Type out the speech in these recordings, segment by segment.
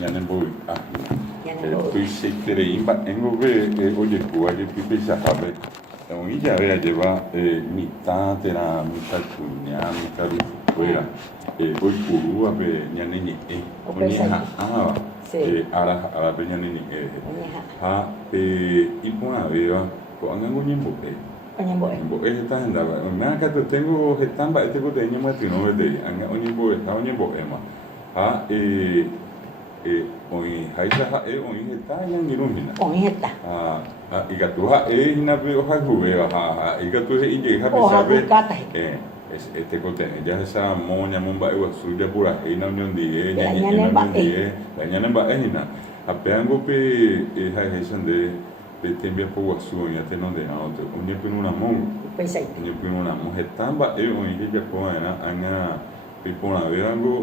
Nyanemboi tuiseiterei mba'éngope ojekuaa jepipeichahápe oĩ ajéva mitã térã mitãkuña mitãrusukuéra oiporúvape ñane ñe'ẽ oñeha'ãva árape ñane ñe'ẽ ha iporãvéva ko'ág̃a oñembo'e heta hendáva oime'akatueténgo heta mba'etekotevẽ ñemoetyrõvetei ág̃a oñembo'eha oñembo'éma ha oĩháicha ha'e oĩ heta ñangirũhína ikatu ha'e hínape ohayhuvéva ha ikatu he'ijey hapichápe tekotevẽ jahecharamo ñamomba'eguasu japurahéina oñondive ñañe'ẽna oñondive ñanemba'ehína ha peãngope ha'ehéicha nde pe tembiapo guasu oĩ atenonderãvote oñepyrũramóngo oñepyrũramo heta mba'e oĩ jejapova'erã ág̃a iporãvévango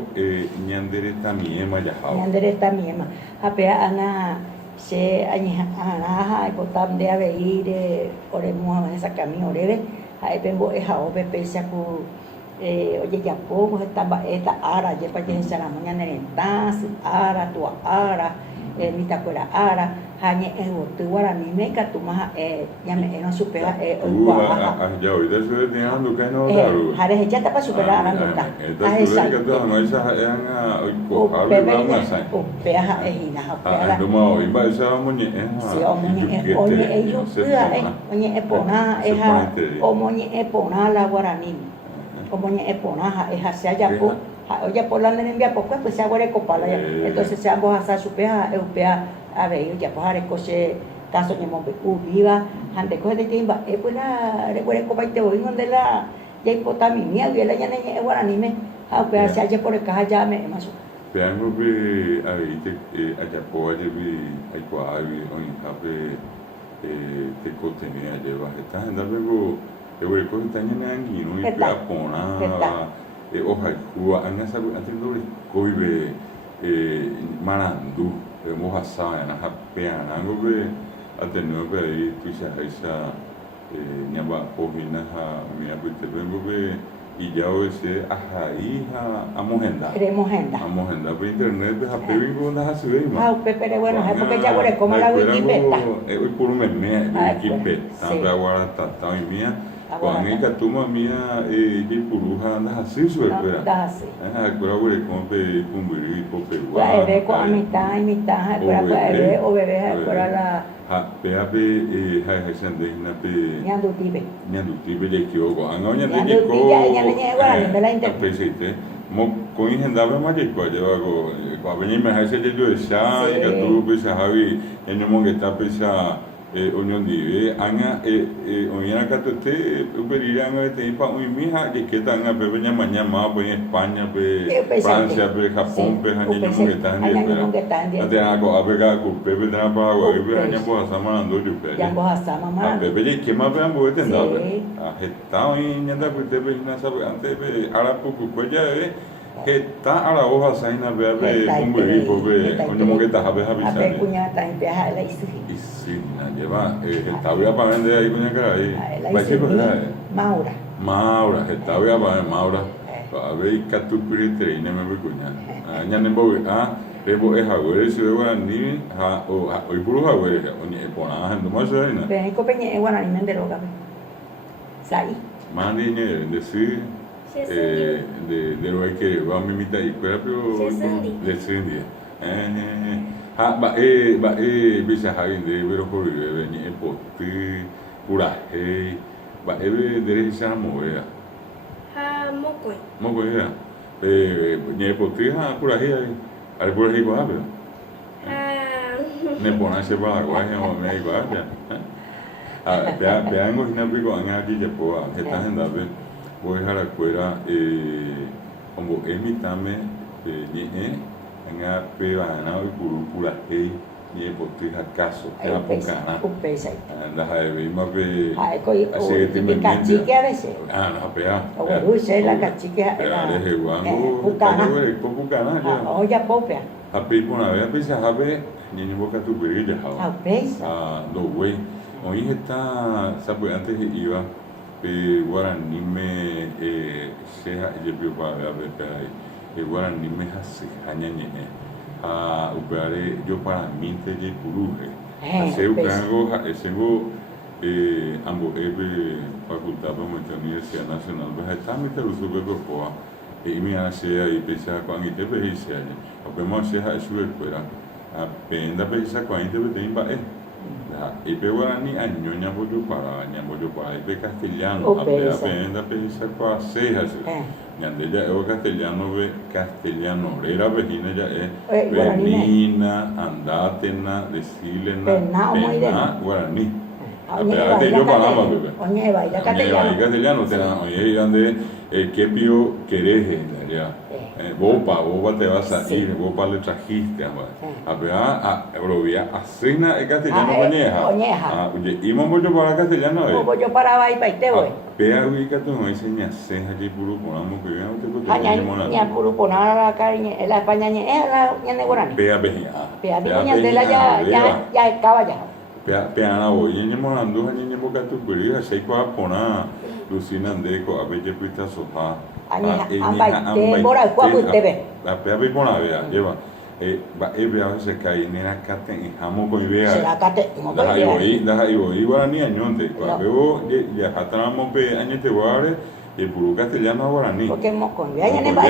ñanderetamiẽma jaháva ñanderetamiẽma hape ág̃a che añeha'ãrã ha aipota nde avei oremua hesakami oréve ha'épe mbo'ehaópe péichako ojejapo heta mba'éta ára jépa jehecharamo ñanerẽtã sy ára tua ára mitãkuéra ára ha ñe'ẽ goty guaraníme ikatuma ha'e ñame'ẽrõ chupe ha'e oikuaaha ha rehecháta chupe ra aranduka upéa ha'ehína oñe'ẽ ijopy ha'e oñe'ẽ porã ha'e ha omoñe'ẽ porã la guaraníme omoñe'ẽ porã ha'e ha che ajapo ojapo la nerembiapokue pues se aguerekopála entonces se ambohasa chupe ha'e upéa avei ojapo ha rekoche caso ñemombe'úviva ha ndeko hetãite imba'épyra reguerekopaitevoíngo nde la jaipotamimi aguiela ñane ñe'ẽ guaraníme ha upéa che ajeporeka ha jame'ẽma chupe peãngope aveite ajapovajepi aikuaávi oĩhápe tekotevẽ ajéva heta hendápeko eguereko heta ñane angirũ ipy'a porã ohayhúva añasapy'atendorekóive marandu mbohasava'erã ha peãrãngope atenúpe aí tuichaháicha ñamba'apohína ha umi apytépéngope ijávese ahai ha amohenda pe internet ha pévingo ndahasyvéima ha upépere bueno porque jaguerekóma la Wikipeta oiporumeme Wikipeta pe aguaratata oimíã ko'ág̃a ikatúma mía jeipuru ha ndahasy chupekuéra ha'ekuéra oguerekóma pe pumbyrý ipopegua ha'eve ko imitã ha'ekuéra pya'eve oveve ha'ekuéra la ha péape ha'ehéicha ndéhina pe ñandutípe jaikio ko'ág̃a oñandejeko apeichaite mokõi hendápema jaiko ajévako ko'ápe ñaimeháicha jajoecha ikatu peichahágui ñañomongeta peicha oñondive ág̃a oĩrã katuete uperire ág̃apeteĩ pa'ũimi ha jaikéta ág̃ape ñamañamáva pe España pe Francia pe Japón pe ha ñañomongeta hendiekuéra ate'ã ko'ápe ka'akupépe térã Paraguaýpe ha ñambohasa marandu jupe pépe jaikéma pe ambue tendápe heta oĩ ñandapytépe hína sapy'ántepe arapukukue javeve heta arao hasãhína péape pumbyrýpope oñomongetahápe hapichápe isýna jéva hetávy apavẽ nde aí kuñakarai mba'éiko Maura hetávy apavẽ Maura ko'ápe ikatupyryterei nemembikuña ñanembovy'a rembo'ehaguére chéve Guarani ha oipuruhaguére oñe'ẽ porã hendúma chéveina peẽko pe ñe'ẽ Guaraníme nde rógape sa'i mandi ñe'ẽ nde sy de ro'aitereva umi mitã'ikuérape lesýndie ha mba'e peichahágui ndéve rohoryvéve ñe'ẽ poty purahéi mba'éve nderehecharãmovéva ha mokõivéva ñe'ẽ poty ha purahéi are purahéi ko'ápe neporã che Paraguay ñamome aikuaápe peãngo hínape ko'ág̃a jejapóva heta hendápe mbo'eharakuéra ombo'e mitãme ñe'ẽ ág̃apeva'erã oipuru purahéi ñe'ẽ poty ha caso te'apokarã ndaha'evéima pe cachique a veces pea la cachique reheguángo oguereko pukarã ojapópea ha peiporãvéva peichahápe ñeñembokatupyry jaháva ndoguéi oĩ heta sapy'ánte he'íva pe Guaraníme che ha'ejepi opavavéva pe Guaraníme hasy ha ñañe'ẽ upeare yo para mí te puruje hace ukango esengo ambo ebe facultad para nuestra Universidad Nacional pues está mi telusu bebe poa e mi hace ahí pesa con ite beisa opemos hacer a su escuela a penda pesa con ite bem ba ipe guarani anyonya bojo para ipe castellano a penda pesa con cejas nyande ya o castellano era vegina ya venina andatena decilena pena guarani a que yo paraba bebé oye baila castellano tena oye ande que pio querés ya bopa te va a salir bopa le trajiste a ver a Eurovia a cena el castellano coñeja oye íbamos mucho para castellano yo paraba ahí para este voy vea ubica tú no enseña ceja de puro ponamos que vean usted ya puro poner la cariña la España es la ñane guarani vea digo de la ya estaba ya peana hoy ñe molando ñe boca tu curia sei kwa pona Lucina Andeco a belle pita soja bora kwa utebe la pea be pona vea lleva va vea se cae nena cate y jamo con idea será cate no da y guarani añonte kwa veo ya hatramos pe añete guare y puro castellano guarani porque mo con ya ne ba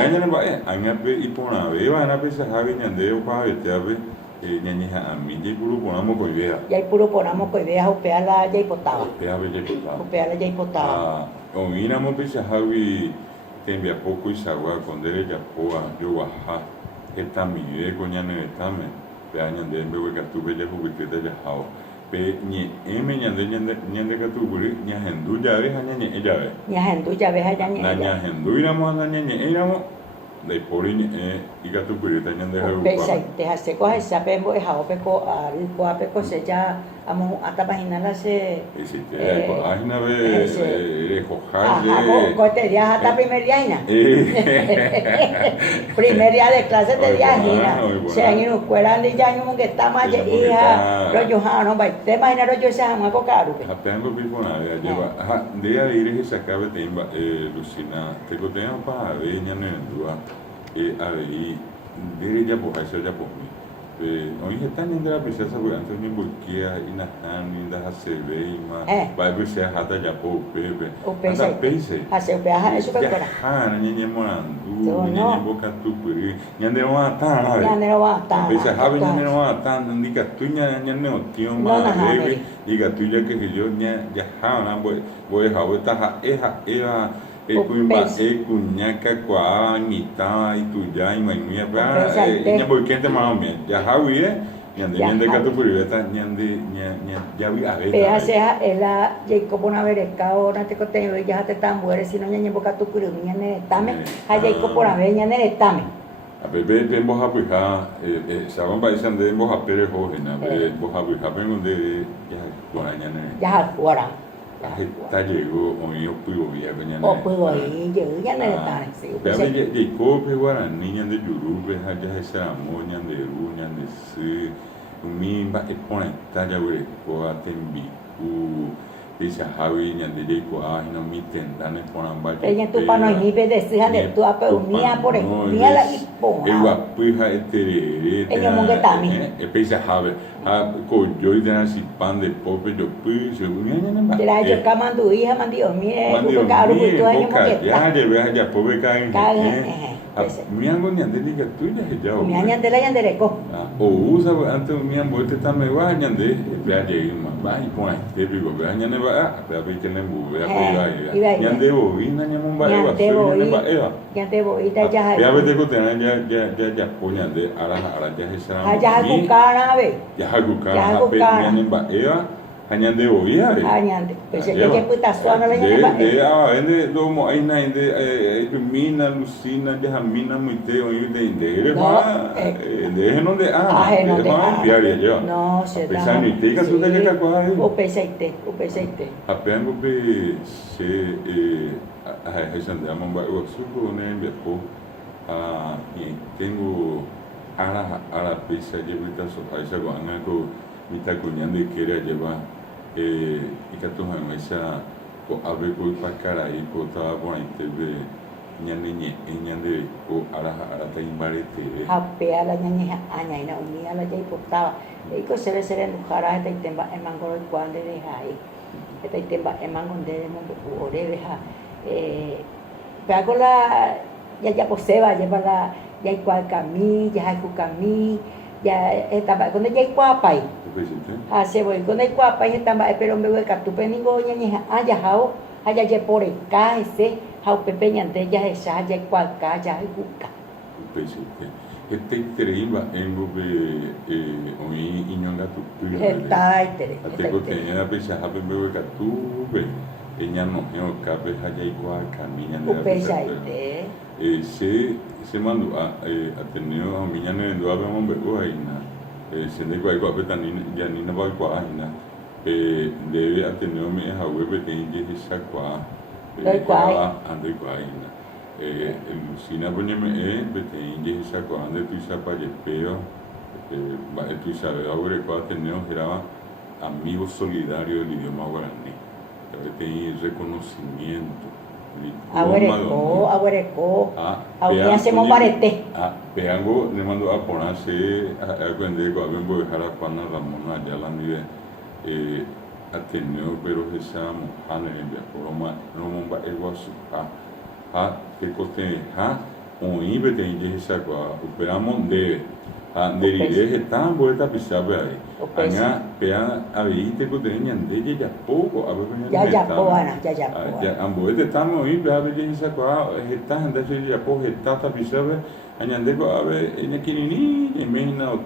aña pe y pona vea na pe se javi ñande pa este ave ñañija a mí ya puro ponamos con idea ya puro ponamos con idea upea la ya hipotaba upea la ya hipotaba o mira mo pe se javi tembia poco y sagua con derecha poa yo baja esta mi de coñane estame pe añande en bebe catuve ya juguete ya jao pe ñe eme ñande catuburi ña hendu ya ve ñe ella ve ña hendu ya ve ñe ña hendu iramos a ñe iramos de poriñ y catuburi ñande pesa te hace coja esa pembo es jao peco al coa peco se ya amo hasta página se existe página de cojaje cote día hasta primer día ina primer día de clase de día ina se han ido escuela de ya no que está más hija rollo no va te imagina rollo se han algo caro apenas pipona lleva día de ir se acabe temba Lucina te cotean para ver ñane dua a ver dire ya por eso ya por mí hoy están en la princesa porque antes me busqué y ni da CB y más va a ser hasta ya por bebé hasta pese hace viaja eso que fuera ni morandu ni boca tu puri ni ande no ata pese jabe ni no ata ni que tú ni otio más bebé y que tú ya que yo ya jana voy a esta era kuñaka kwa ñita y tuya y maimia pa ña boikente más bien ya javi ñande ka tu puribeta ñande ya vi a ver pea sea ela Jacob Bonavereca ora te coteño ya te tan muere si no ña boca tu puru ñane tame a Jacob Bonavereca ñane tame a bebé vemos a puja saban baisan de vemos a pere jojena vemos a puja vengo de ya guarañane ya guara ta llegó hoy pudo vía doña o pudo ahí ya no está sí de cope guarani de yurube haya esa amonia de ruña de se mimba e pone talla ure ko atembi bisa hawi de ko no mi tendane ponan ba ella tu pano ni be de hija de tu ape unía por mía la ipona igual puja etere ella monge tami bisa have ko yo de si pan de pope yo puse uña de la yo camandu hija mandio mire ko caro tu año monge ya de ve ya pobe caen miango ñande ni que tú ya mi ñande la ñande reco o usa antes mi amor te está me va ñande ya llegué va y pone te digo va ñande va a ver que le move a ñande voy ñande mon va ya te voy ya ya vete que tener ya poñande ara ya esa ya ku kana ve ya ku kana ñande va añande voy añande pues que puta suana la ñande va de domo hay na de mina Lucina de Jamina muiteo y de no de diaria yo no se da pesa ni te que tú te que coja o pesaite apenas be se esa de amon ba o suco ne be po y tengo ara pesa llevita so esa con algo mi está cuñando y quiere llevar y que tú esa ko abe ko pa cara y ko ta bon itebe ñaneñe ñande ko arata imbarete hapea la ñañe aña ina unía la ya importaba iko se enojara esta itemba emango cuando de hai esta itemba emango de mundo ore deja pagola ya poseba lleva la ya igual camí ya hay camí ya estaba cuando ya igual pai hace voy cuando igual pai estaba pero me voy a tu peningo ñañe aya hao aya ya por el ese hau pepe ñande ya esa ya igual ka ya guca este terima en gobe oi inyonga tu está tere ate ko tenía pesa habe me ka tu be enya no yo ka be haya igual camina de pesa ite se mando a ateneo a miñana ndo abe mo be o aina se ne kwa kwa betani ya ni na ba kwa aina debe ateneo me ha webe te inje hisa kwa ande kwa aina Lucina poneme bete inje hisa kwa ande tu isa pa yepeo ba tu isa ahora kwa ateneo era amigo solidario del idioma guaraní bete inje reconocimiento Aguareco, ahora hacemos parete. Peango le mando a ponerse a aprender con algo de dejar a Juana Ramona ya la mide Ateneo pero esa mujer en el programa no momba iguasu que coste ibe te inje esa kwa operamos de deride tan vuelta pisabe ahí anya pea abite ko tenya ndeje ya poco ya ambo este estamos ahí pea abite esa kwa está anda ya poco está pisabe anya ndeko abe en kinini emena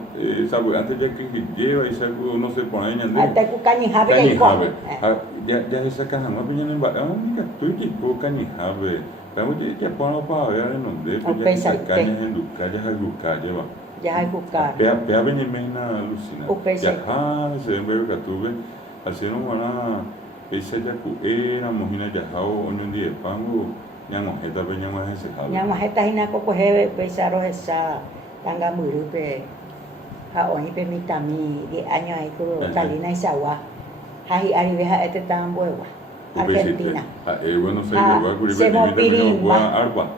sabe antes ya que lleva esa no se pone anya ndeko hasta ku kani habe ya esa caja no piña en ba ni tu que ko kani habe pero ya pone pa ver en donde ya caña en Lucaya lleva ya hay buscar. Pea venimena Lucina. Ya se ve que tuve haciendo una esa ya era mojina ya hao oño día pango ya no está peña más ese hao. Ya más está hina coco hebe pesaro esa tanga murupe ha oñi permitami de año ahí con Talina y Sagua. Hai arriba este tan buena. Argentina. Bueno se lleva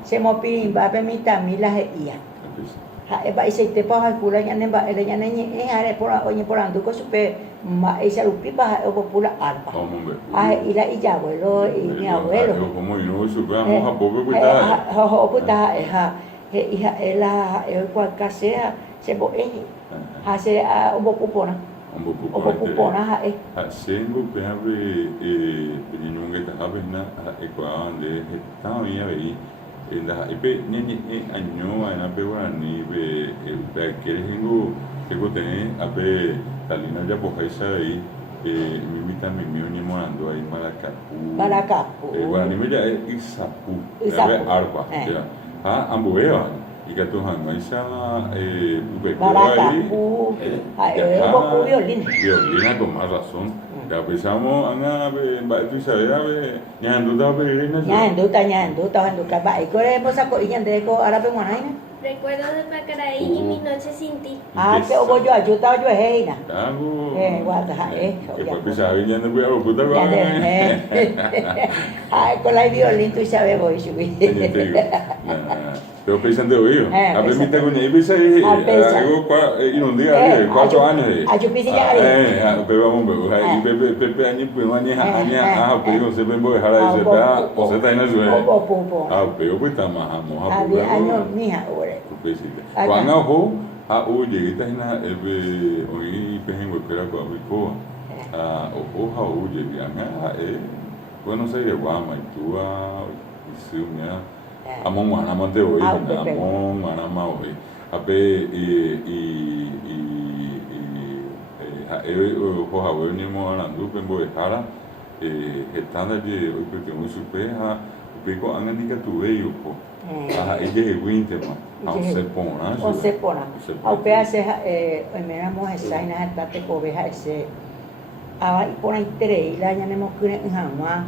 se mopirin va permitami la ia. Ba isa te pa ha kula nyane ba ele nyane ni are pora onye pora ndu ko supe ma isa lupi ba o pula arpa ila ija abuelo y mi abuelo como yo supe vamos a poco puta puta hija ela cual casea se bo se o kupona sengo peave nunga ta habena kwa ande ta ya ve ipe ni año ana pe guarani be que tengo tener ape talina ya pojaisa ahí mi mita mi ni morando ahí Malacapu guarani me ya isapu arpa ya ambuea y que tu hanga isa Malacapu violín con más razón. Ya pensamos tu Isabel ñanduta peregrina. Ñanduta ba iko re posa ko iñande ko arabe guanaina. Recuerdo de Pacaraí y mi noche sin ti. Que obo yo ayuda yo heina. Tago. Guarda Pues Isabel ñande voy a puta ba. Con la violín tu Isabel voy subir. Pero pensando oído. A ver mi te con ahí pisa algo un día 4 años. Ayo pisa ya. Pero vamos, pepe año pues aña pero se ven dejar ahí se pega o se está en el suelo. Pero pues está más año mija ore. Cuando ho oye está en hoy pejen huequera con abrico. Ojo oye anga bueno se lleva mai tu isumia among mana monte hoy among mana mau hoy ape ho ha we ni mo na du pembo jara estanda de hoy porque muy super ha pico angandika tu eu po ide winter ma se pona au pe se emeramos esa ina tate cobeja ese ava ipona itere ila nyanemo kune ngama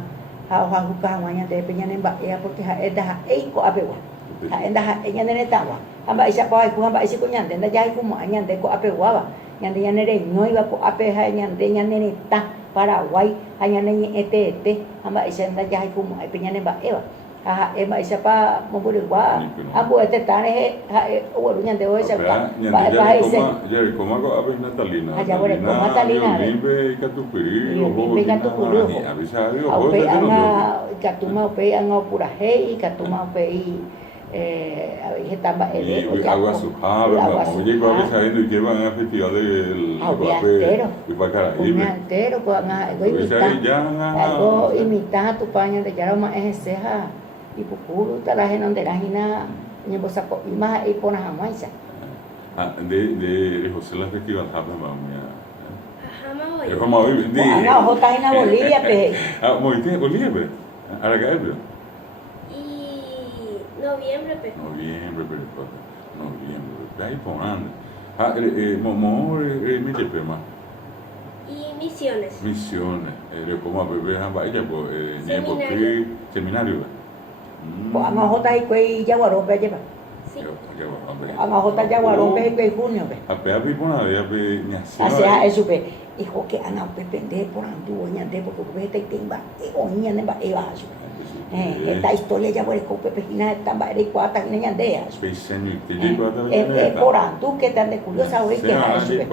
ha huka nganya de penyane ba ya porque ha eda eiko abewa ha enda ha nyane tawa amba isa pa ku amba isi ku nyande nda jai ku mo nyande ko abewa ba nyande nyane re nyoi ba ko ape ha nyande nyane ta Paraguay ha nyane ete amba isa nda jai ku mo penyane ba ewa ema isa pa mabulwa abu tane uwa nyande o isa pa ba ise ya koma ko abe natalina limbe katupiri avisa dio o pe anga katuma pe anga pura hei katuma pe tamba ele agua suave oye ko abe sabiendo que van a festival del guape y para cara y entero ko anga go imita tu paño de yaroma ese Ipukuru talahe non de la hina nyembo sapo ima ipona hamaisa de José la festival hapa mamia Ajá, hoy no jota ina Bolivia pe muy bien Bolivia pe ahora que es y noviembre pe noviembre ahí ponando mi tema y misiones como bebé vaya pues seminario anga jota ikwe jawaro pe jepa anga jota jawaro pe ikwe junio pe ape pona ya pe nyasi asea eso pe hijo que anga pe pende por andu nyande porque pe te timba o nyande ba e bajo esta historia ya por ko pe hina tamba re kwata nyande ya spesen te digo por andu que tan de curiosa hoy que eso pe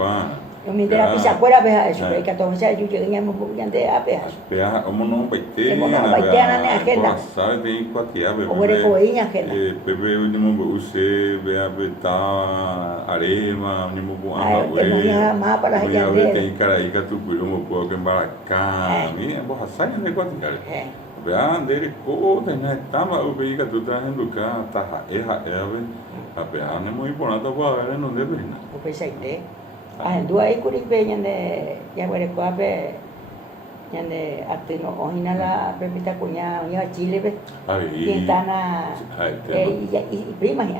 yo me entera que se acuerda de eso, que entonces yo llegué a un de apeas. Pea, como no baite, na agenda. Sabe tem quatia, o bore coinha agenda. Bebê unimo use, bea beta, arema, unimo buanga, mapa la gente. Tem cara aí que tu cuidou mo po que embarcar, mi, bo hasanya de quatia. Bea dele coda, né, tama o beiga tu trazendo cá, tá, erra, a bea não muito bom, tá boa, não deve nada. O pesaite. Dua ikuri pe nyande ya wale ko ape nyande atino ohina la pe pita kunya ya Chile pe Quintana prima ya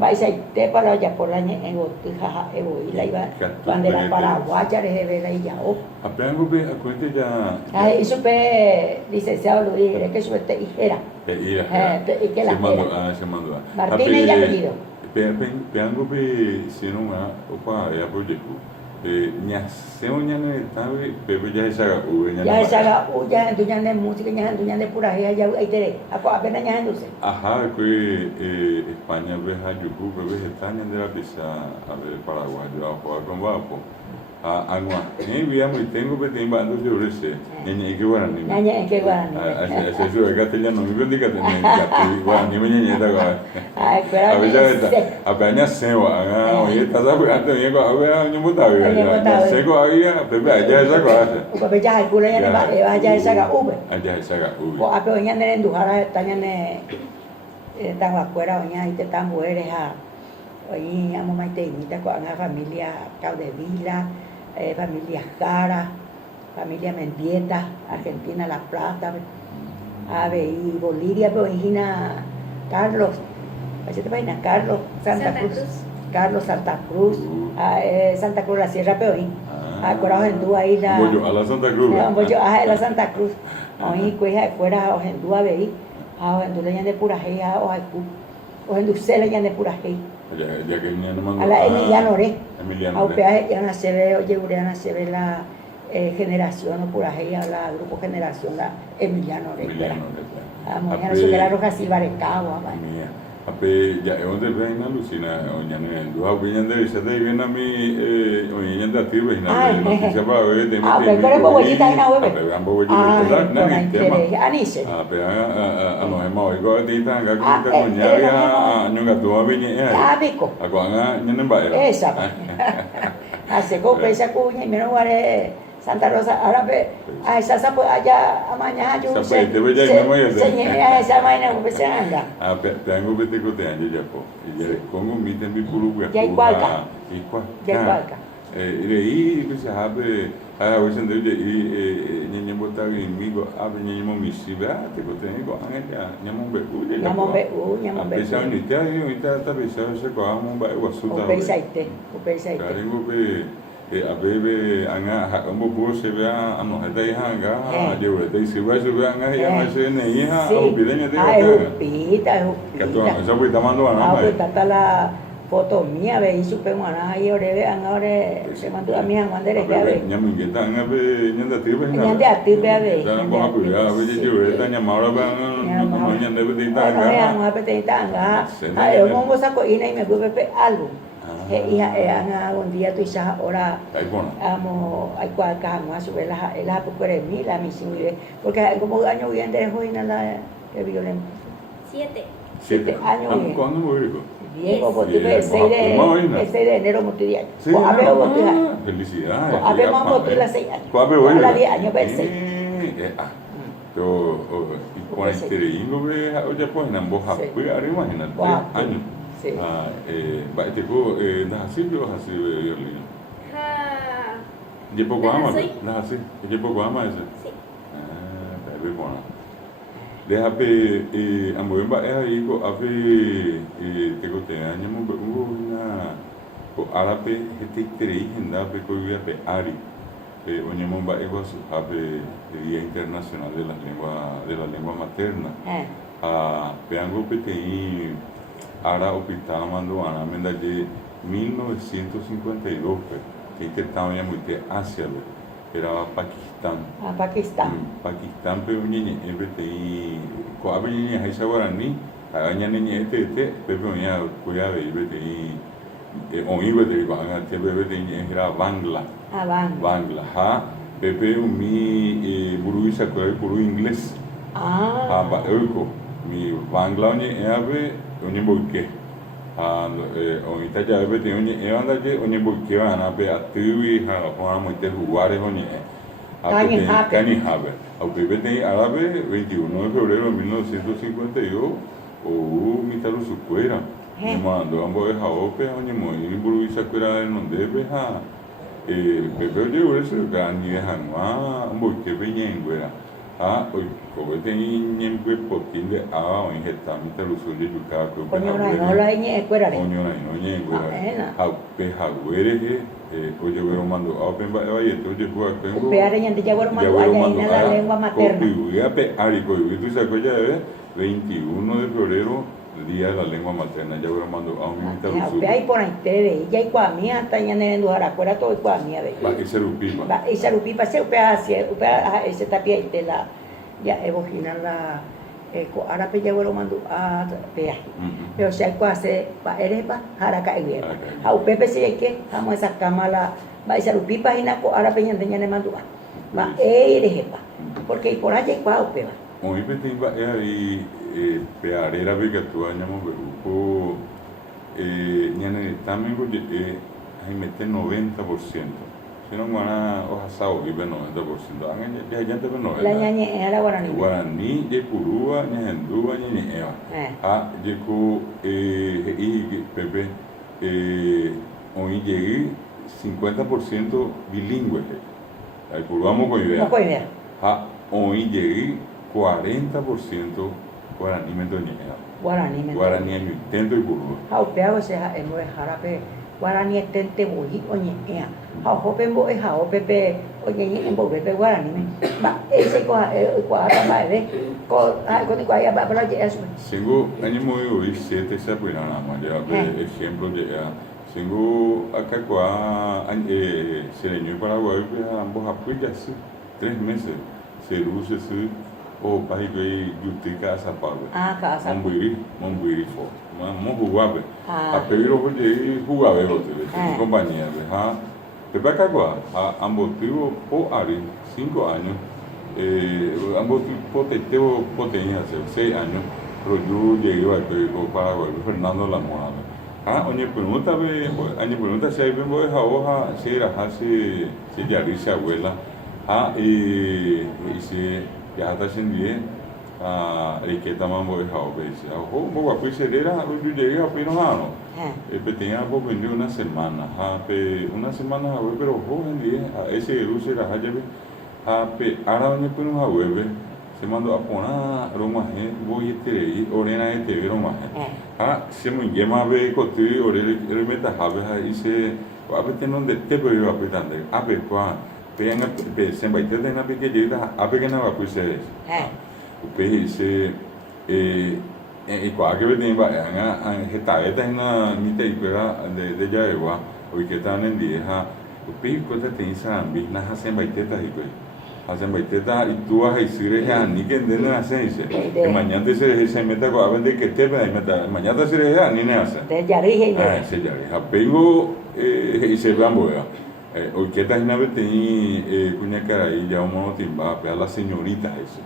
vai sai te para ya por la en otija la iba bandera paraguaya de ver ahí ya o apengo pe cuente ya eso pe licenciado Luis que eso te dijera que la se mandó Martínez ya pedido Peango pe sino opa ya proyecto nyaseo nyane tawe pepe ya saga ya dunyane música ya dunyane pura ya ahí tere ako apenas ya enduse ajá que España ve a yuku bebe están de la pisa a ver Paraguay yo a jugar con vapo agua via muy tengo que te iba ando yo ese ñe que guarani ñe que guarani eso es castellano mi bendiga te guarani ñe da ga a ver apenas se va oye está antes bien a ver ñe bota ya se go ahí pepe allá esa cosa pepe ya el culo ya va allá esa ga o a pe ñe ne ndujara taña ne tan afuera oña y te tan mujeres oye amo mai te imita con la familia Caudevila familia Jara, familia Mendieta, Argentina La Plata, y Bolivia, origina Carlos, Carlos Santa Cruz, Santa Cruz la Sierra Peorín, acuerdo en Dúa ahí la a la Santa Cruz, la Santa Cruz, hoy cueja fuera en Dúa veí, en Dúa le de pura hey, o en Ducela le de pura hey. Ya que a la Emiliano Re, a UPA ya no se ve, oye, ya se ve la generación, o por ahí, la grupo generación, la Emiliano Re. Mañana se verá Roja Silva de Cabo. Ape ya donde ven a Lucina, oñane, du ha bien de ese de bien a mí, oñane de activo y nada, no se va a ver de pero bobolita y nada, pero ambos bobolita, nada, tema. Anise. Ape a no hemos oído de tita, que coña ya nunca tuvo a venir. Pico. A cuando ñane va. Esa. Hace copa esa cuña y me no vale Santa Rosa, ahora ve, a esa pues allá a mañana yo se a esa vaina pues se anda. Tengo que te cotean ya po. Y le pongo mi tempi puru ya igualca. Igualca. Y pues sabe, a veces de niño bota conmigo, a niño mi siba, te cotean con ella, niño Ñamo be. Esa unidad y está pensando se ko amo ba wasuta. O pensaite. Tengo que a bebe anga hambo bose vea ano heta hanga yo te si va su anga ya más ne hija o pidenya de pita que tú esa pues tomando pues tata la foto mía ve y supe mana ahí ore ve an ore se mandu a mí an mandere ya ve Nyaminge ta ngabe nyanda tibe na. nyande atibe ave Dan bo hapu ya be je ore ta nyamara ba no nyande be ta no ya mo ape te tanga ayo mo sako ina y me vuelve pe algo hija anga un día tu isa ora amo ay cual ka mo sube la por mí la misión porque como año bien de hoy nada que violen 7 años ¿Cuándo murió? Diego, porque el 6 de enero murió día. Felicidades. Habemos murió la 6 años. La 10 años, pero 6. Yo, con este ringo, ya pues en ambos apoyos, imagínate, años. Sí. Baik tu, dah hasil tu hasil violin. Dia pokok amal, dah hasil. Dia pokok amal itu. Tapi mana? Déjame, a mover ahí, te conté, año una, árabe, este creí en la peculiar de Ari, oñemos bajo su Día Internacional de la Lengua Materna. Peango pequeño, ahora hospital mandó a la menda de 1952, que intentaba ya muy Asia. Era Pakistán. Pakistán pero ni ebete ko abini haisa warani anya ni ete pepe nya kuya ebete on ibete ko anga te ebete ni era Bangla. Bangla ha pepe mi buru isa ko buru inglés. Ba eko mi Bangla ni ebe oni boke. On itaja ebete oni anda je oni boke ana be atui ha ko amoite juare oni Cani Habe. Aunque vete árabe 21 de febrero de 1952 o mitad su cuera. Me mandó ambos de Jaope, oye, muy buru isa cuera del donde beja. Pepe llegó ese gran y dejan más ambos que venían cuera. Hoy como tenían que poquín de agua o injetar mitad su de yuca. Coño no la ñe cuera. Coño no ñe cuera. Aunque jaguere oye, pero mando a open by esto oye juega tengo peare ñande ya mando allá en la lengua materna. Voy a pear y tú sabes ya 21 de febrero día de la lengua materna ya voy mando a un minuto. Pe ahí por ustedes, ya y kwa mía hasta ñane en Duara, fuera todo kwa mía ve. Va ese rupipa. Va ese rupipa se upea ese tapia y de la ya evogina la ahora pe ya lo mando a pea. Pero si hay hace pa erepa haraka y bien. A upepe si que vamos esa cámara va esa rupipa y na ko ahora pe ñande ñane mando va erepa. Porque por allá kwa upeba. Hoy petin va ahí pearera ve que tu año mo beruko ñane también ko hay mete 90%. Si no gana hoja sao vive 90%. Angan ya te no. La ñañe era guaraní. Guaraní de Purúa, ñandúa, ñeñeva. Je ko pepe hoy llegué 50% bilingüe. Ahí Purúa mo ko idea. Hoy llegué 40% guaraní me doñeva. Guaraní me intento y Purúa. Pea se es jarape. Guaraní tente boji oñe ea. Hope mbo pepe oñe en bo pepe guaraní me. Ba ese ko ta ve ko ni ko ya ba para eso. Tengo año muy hoy 7 se puede nada más ya ejemplo de tengo acá kwa sereño Paraguay ambos apoya 3 meses se luce se o pai que yutica asa pago. Casa. Mombuiri fo. Mo jugabe. A pedir o de jugabe o de compañía de Pepe Cagua, ambos tuvo po Ari 5 años. Ambos tuvo potencia 6 años. Pero yo llegué a Paraguay, Fernando La Mora. Oye, pregunta si hay bembo de hoja, si era así, si ya dice abuela. Y si ya está sin bien, que estamos muy jóvenes. Como a pizzerera, yo llegué a Pinojano. Tenía por venir una semana. Pero joven día, ese luce era Hayabe. Ahora me pone una web. Se mandó a poner Roma, voy a tener orena de Roma. Se me llama a ver cote, orena meta Jabe, y se va a tener un de te voy a pedir. A ver, se va a tener una pequeña, a pequeña va a ser. O PRC y cuando que venía anga esta hina mite ikuera de yaewa hoy que están en día upi cosa tensa bisna hacen baiteta ikuera hacen baiteta y tú vas a decir ya ni que entienden la ciencia que mañana se meta con a vender que te meta mañana se ya ni ne hace de yarije se yarije apengo y se van boya hoy que esta hina beteni cuña cara y ya un motimba a la señorita eso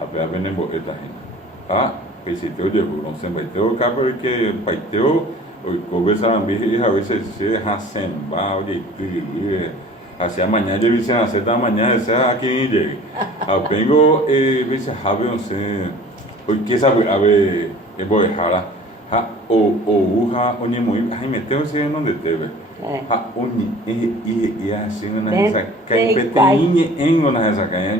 a ver venimos esta hina pesiteo de burón se baiteo capa que baiteo hoy conversa ambi a veces se hacen va oye hacia mañana yo dicen hacer da mañana esa aquí llegue apengo dice habe no sé hoy que sabe a ver voy a o uja oye muy ay meteo se donde te ve oni y así una esa que pequeña en una esa caña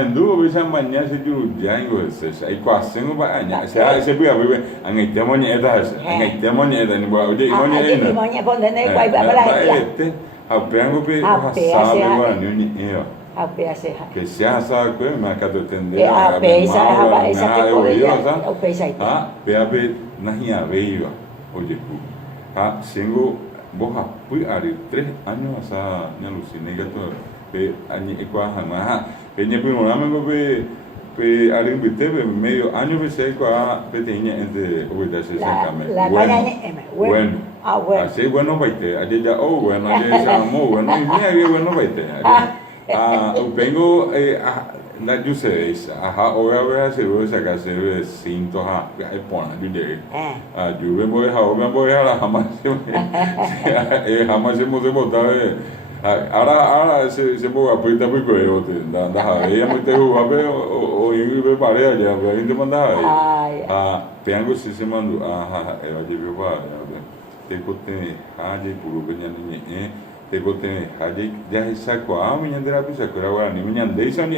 hendu bisa mañana se yo ya en ese ahí quase no vai se voy a ver en el tema ni eda ni voy oye ni ponde nei quai para este apengo pe sabe agora ni que se hace que me acabo de entender a pesa esa que podía o pesa ahí pe nahi aveio oye tengo vos fui a 3 años asa ni aluciné que todo pe año igual jamás peña primero pe algo viste medio año que se tenía entre ahorita 60 bueno así bueno baite allá ya bueno allá muy bueno y mira bueno baite vengo na yo sé ahora se ve esa se cinto es pona yo llegué yo me voy a jamás jamás se me botar ahora se puede apretar muy coyote ella me te jugaba o me pare allá pero ahí te mandaba tengo si se mandó eva llevo para te cote haje puro que ni te cote haje ya esa kwa me ndera pisa kora agora ni me ndei sani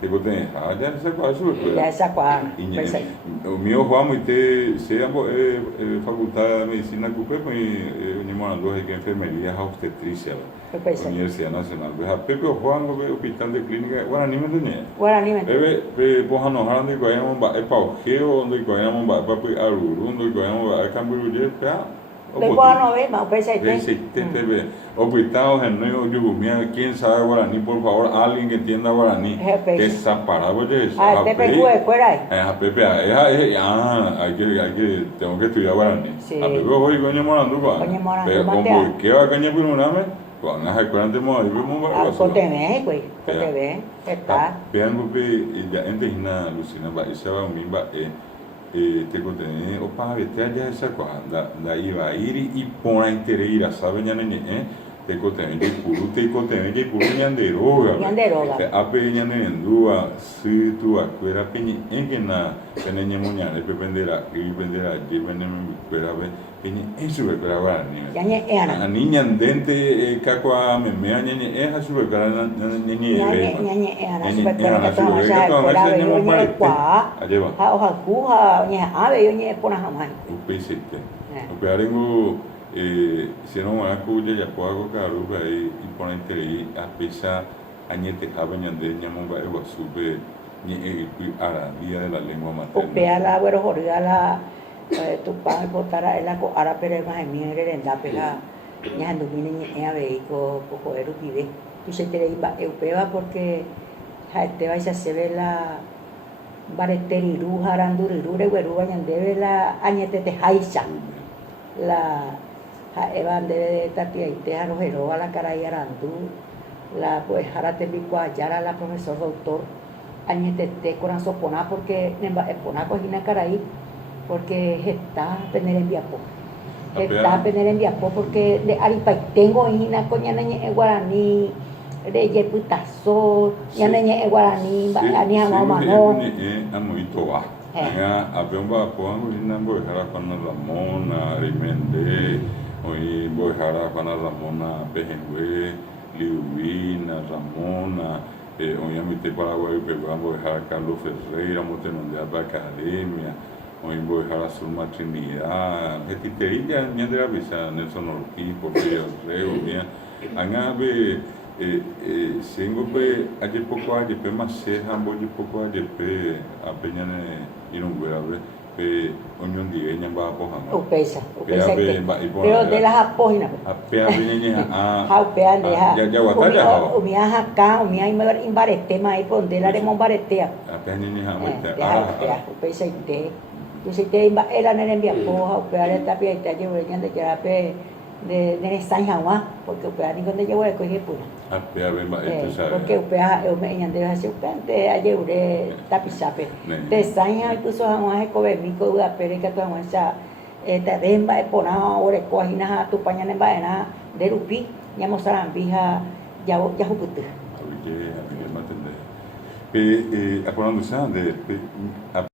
te cote haje esa kwa su ya esa kwa o meu ramo te se faculdade de medicina que foi ni morando aqui enfermeria obstetrícia Universidad Nacional a Pepe Juan o hospital de clínica agora ni me dene pe bohano harande ko yamo ba e pau geo onde ko yamo ba pa aruru onde ko yamo ba cambio de pa Después no ve, más pesa hospital genio de quién sabe guaraní, por favor, alguien que entienda guaraní. Que esa palabra de eso. Te pegó de fuera ahí. Pepe, hay que, tengo que estudiar guaraní. A Pepe hoy coño morando guaraní. Pero como que va caña por una vez, cuando las escuelas de moda, vimos varios. Cote güey, cote está. Vean que ya antes na Lucina va y se va un mimba te contene o para vete allá esa cosa da iba a ir y por inteira sabe ya nene te contene que puro ñande droga a peña nendua si tu acuera peña en que na peña muñana pe penderá de venem pera peña eso ve para va ni niña dente cacua me ñe es su cara ñe si no me acuye ya puedo caruba y ponente ahí a pesa añete añande ñamo va a sube ni ara día de la lengua materna opea la güero jorga la tu pan botara la ko ara pere más en mi renda pela ña ando ni a veico poco eru vive tú se te iba europea porque te vais a se ve la bareteriru haranduriru de güero ñande la añete te haisa la evan de tatia y te arrojero a la cara y arandu la pues harate bicua ya la profesor doctor añete te corazón pona porque nemba pona cojina cara ahí porque está tener en viapo porque de aripa tengo hina coña neñe guaraní de yeputazo ya neñe guaraní ani ama no amoito va a pemba pongo hina boy hara pana ramona rimende hoy voy a para Ramona Pejengue, Liuina, Ramona, hoy a mi te Paraguay, voy a Carlos Ferreira, Montenegro de Academia, hoy voy a Zulma Trinidad, Getiterilla, mi de la visa, Nelson Ortiz, Porfirio Reo, mía, Angabe, Sengo pe aje poco aje pe mase hambo je poco aje pe apeñane irunguerabe pe onion die nyamba po hanga. Upesa Pe pero de las apóginas. Apea venene a Upea de ya wataya ha. Umia haka, umia imer imbarete mai ponde la remo baretea. Apea nene ha muita. Upesa ite. Yo se te imba era nene envia poja, upea le tapia ite je weñan de jarape de nene sanjawa, porque upea ni cuando llevo de coge pura. Apea bemba esto sabe. Porque upea eu me ñande hace upente aje ure tapisape. De sanja incluso jamás kobe miko uda pere que tu amansa ta bemba e pona ore kohina tu pañana embaena de rupi ñamo sarambija ya huputu. Abije matende. Pe akonando sande